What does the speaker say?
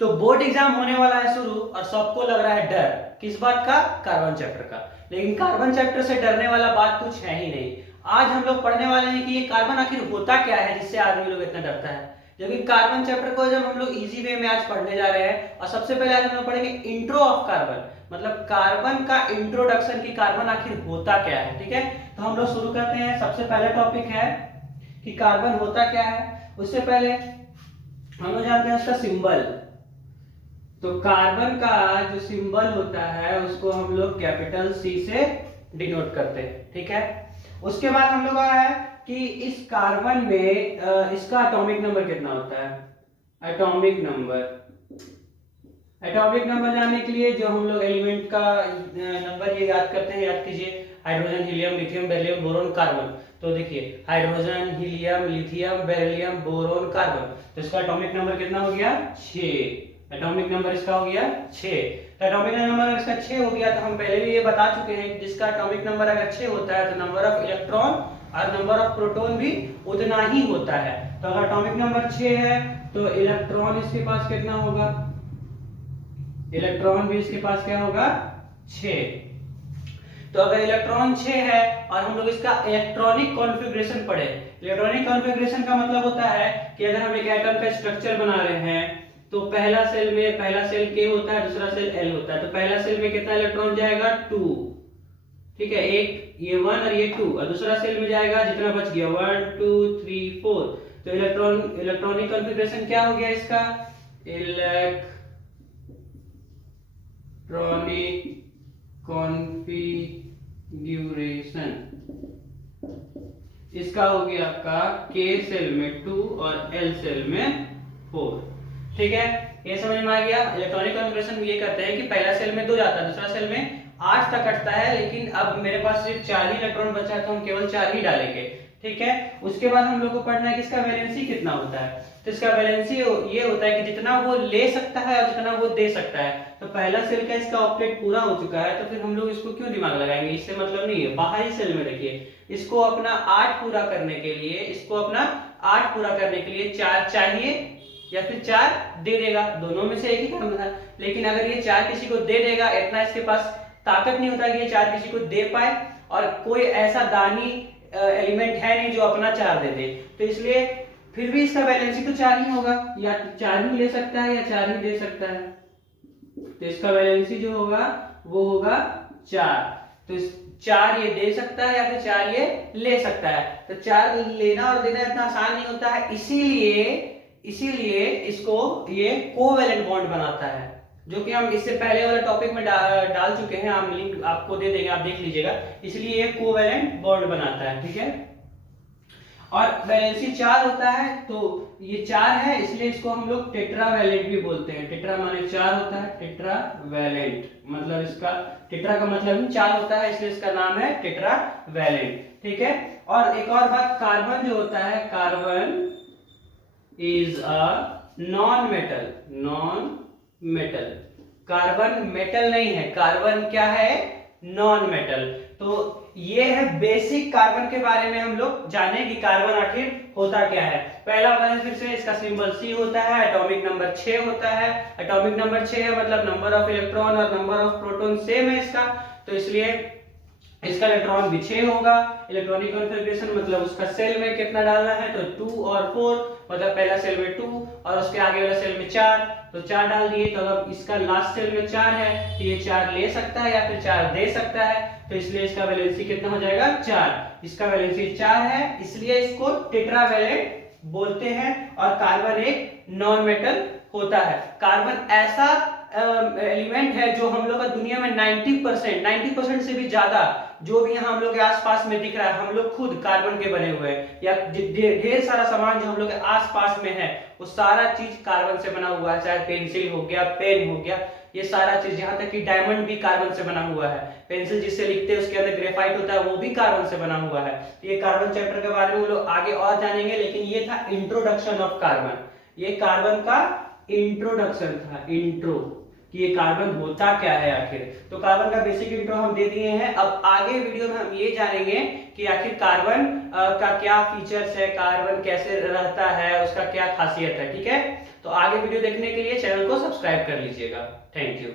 तो board exam होने वाला है शुरू और सबको लग रहा है डर, किस बात का? कार्बन चैप्टर का। लेकिन कार्बन चैप्टर से डरने वाला बात कुछ है ही नहीं। आज हम लोग पढ़ने वाले हैं कि ये कार्बन आखिर होता क्या है जिससे आदमी लोग इतना डरता है। जबकि कार्बन चैप्टर को जब हम लोग इजी वे में आज पढ़ने जा रहे हैं, और सबसे पहले आज हम लोग पढ़ेंगे इंट्रो ऑफ कार्बन, मतलब कार्बन का इंट्रोडक्शन की कार्बन आखिर होता क्या है। ठीक है, तो हम लोग शुरू करते हैं। सबसे पहला टॉपिक है कि कार्बन होता क्या है। उससे पहले हम लोग जानते हैं उसका सिंबल। तो कार्बन का जो सिंबल होता है उसको हम लोग कैपिटल सी से डिनोट करते हैं। ठीक है, उसके बाद हम लोग का है कि इस कार्बन में इसका एटॉमिक नंबर कितना होता है। एटॉमिक नंबर जानने के लिए जो हम लोग एलिमेंट का नंबर ये याद करते हैं, याद कीजिए, hydrogen, helium, lithium, beryllium, boron, carbon. तो देखिए hydrogen, helium, lithium, beryllium, boron, carbon, तो इसका एटॉमिक नंबर कितना हो गया? 6। एटॉमिक नंबर इसका हो गया 6। तो एटॉमिक नंबर अगर इसका 6 हो गया तो हम पहले भी ये बता चुके हैं कि जिसका एटॉमिक नंबर अगर 6 होता है तो नंबर ऑफ इलेक्ट्रॉन और नंबर ऑफ प्रोटॉन भी उतना ही होता है। तो अगर एटॉमिक नंबर 6 है तो इलेक्ट्रॉन इसके पास कितना होगा? इलेक्ट्रॉन भी इसके पास क्या होगा? 6। तो अगर इलेक्ट्रॉन 6 है और हम लोग इसका इलेक्ट्रॉनिक कॉन्फ़िगरेशन पढ़े, इलेक्ट्रॉनिक कॉन्फ़िगरेशन का मतलब होता है कि अगर हम एक एटम का स्ट्रक्चर बना रहे हैं तो पहला सेल K होता है, दूसरा सेल L होता है। तो पहला सेल में कितना इलेक्ट्रॉन जाएगा? 2। ठीक है, एक ये 1 और ये 2, और दूसरा सेल में जाएगा जितना बच गया 1 2 3 4। तो इलेक्ट्रॉनिक कॉन्फ़िगरेशन क्या हो गया इसका? इलेक्ट्रॉनिक कॉन्फ़िगरेशन इसका हो गया आपका K सेल में 2 और L सेल में 4। ठीक है, ये समझ में आ गया। इलेक्ट्रॉनिक कॉन्फ़िगरेशन ये करते हैं कि पहला सेल में 2 जाता है, दूसरा सेल में 8 तक कटता है, लेकिन अब मेरे पास सिर्फ 4 ही इलेक्ट्रॉन बचा है तो हम केवल 4 ही डालेंगे। ठीक है, उसके बाद हम लोग को पढ़ना है कि इसका वैलेंसी कितना होता है। तो इसका वैलेंसी ये होता है कि जितना वो ले सकता है और जितना वो दे सकता है। तो पहला सेल का इसका ऑक्टेट पूरा हो चुका है, तो फिर हम लोग इसको क्यों दिमाग लगाएंगे, इससे मतलब नहीं है। बाहरी सेल में देखिए, इसको अपना 8 पूरा करने के लिए 4 चाहिए या फिर 4 दे देगा, दोनों में से एक ही काम था। लेकिन अगर ये 4 किसी को दे देगा, इतना इसके पास ताकत नहीं होता कि ये 4 किसी को दे पाए, और कोई ऐसा दानी एलिमेंट है नहीं जो अपना 4 दे दे। तो इसलिए फिर भी इसका वैलेंसी तो 4 ही होगा, या 4 ही ले सकता है या 4 ही दे सकता है। तो इसका वैलेंसी जो होगा वो होगा 4। तो 4 ये दे सकता है या फिर 4 ये ले सकता है। तो 4 लेना और देना इतना आसान नहीं होता है, इसीलिए इसको ये कोवैलेंट बॉन्ड बनाता है, जो कि हम इससे पहले वाले टॉपिक में डाल चुके हैं। हम लिंक आपको दे देंगे, आप देख लीजिएगा। इसलिए ये कोवैलेंट बॉन्ड बनाता है। ठीक है, और वैलेंसी 4 होता है, तो ये 4 है इसलिए इसको हम लोग टेट्रावैलेंट भी बोलते हैं। टेट्रा माने 4 होता है, टेट्रावैलेंट मतलब इसका टेट्रा का मतलब ही 4 होता है, इसलिए इसका नाम है टेट्रावैलेंट। ठीक है, और एक और बात, कार्बन जो होता है, carbon is a non metal. Carbon metal नहीं है, कार्बन क्या है? Non metal. तो ये है बेसिक कार्बन के बारे में हम लोग जाने कि कार्बन आखिर होता क्या है। पहला उदाहरण फिर से, इसका सिंबल C होता है, एटॉमिक नंबर 6 होता है। एटॉमिक नंबर 6 है मतलब नंबर ऑफ इलेक्ट्रॉन और नंबर ऑफ प्रोटॉन सेम है इसका, तो इसलिए इसका इलेक्ट्रॉन भी 6 होगा। इलेक्ट्रॉनिक कॉन्फ़िगरेशन मतलब उसका सेल में कितना डालना है, तो 2 और 4, मतलब पहला सेल में 2 और उसके आगे वाला सेल में 4, तो 4 डाल दिए। तो अब इसका लास्ट सेल में 4 है, तो ये 4 ले सकता है या फिर 4 दे सकता है, तो इसलिए इसका वैलेंसी कितना हो जाएगा? 4। इसका वैलेंसी 4 है, इसलिए इसको टेट्रावैलेंट बोलते हैं। और कार्बन एक नॉन मेटल होता है। कार्बन ऐसा एलिमेंट है जो हम लोग का दुनिया में 90% से भी ज्यादा जो भी यहाँ हम लोग के आसपास में दिख रहा है, हम लोग खुद कार्बन के बने हुए हैं, या ढेर सारा सामान जो हम लोग के आसपास में है वो सारा चीज कार्बन से बना हुआ है। चाहे पेंसिल हो गया, पेन हो गया, ये सारा चीज, यहाँ तक कि डायमंड भी कार्बन से बना हुआ है। पेंसिल जिससे लिखते हैं उसके अंदर ग्रेफाइट होता है, वो भी कार्बन से बना हुआ है। तो ये कार्बन चैप्टर के बारे में हम लोग आगे और जानेंगे, लेकिन ये था इंट्रोडक्शन ऑफ कार्बन। ये कार्बन का इंट्रोडक्शन था, इंट्रो। कि ये कार्बन होता क्या है आखिर। तो कार्बन का बेसिक इंट्रो हम दे दिए हैं। अब आगे वीडियो में हम ये जानेंगे कि आखिर कार्बन का क्या फीचर्स है, कार्बन कैसे रहता है, उसका क्या खासियत है। ठीक है, तो आगे वीडियो देखने के लिए चैनल को सब्सक्राइब कर लीजिएगा। Thank you.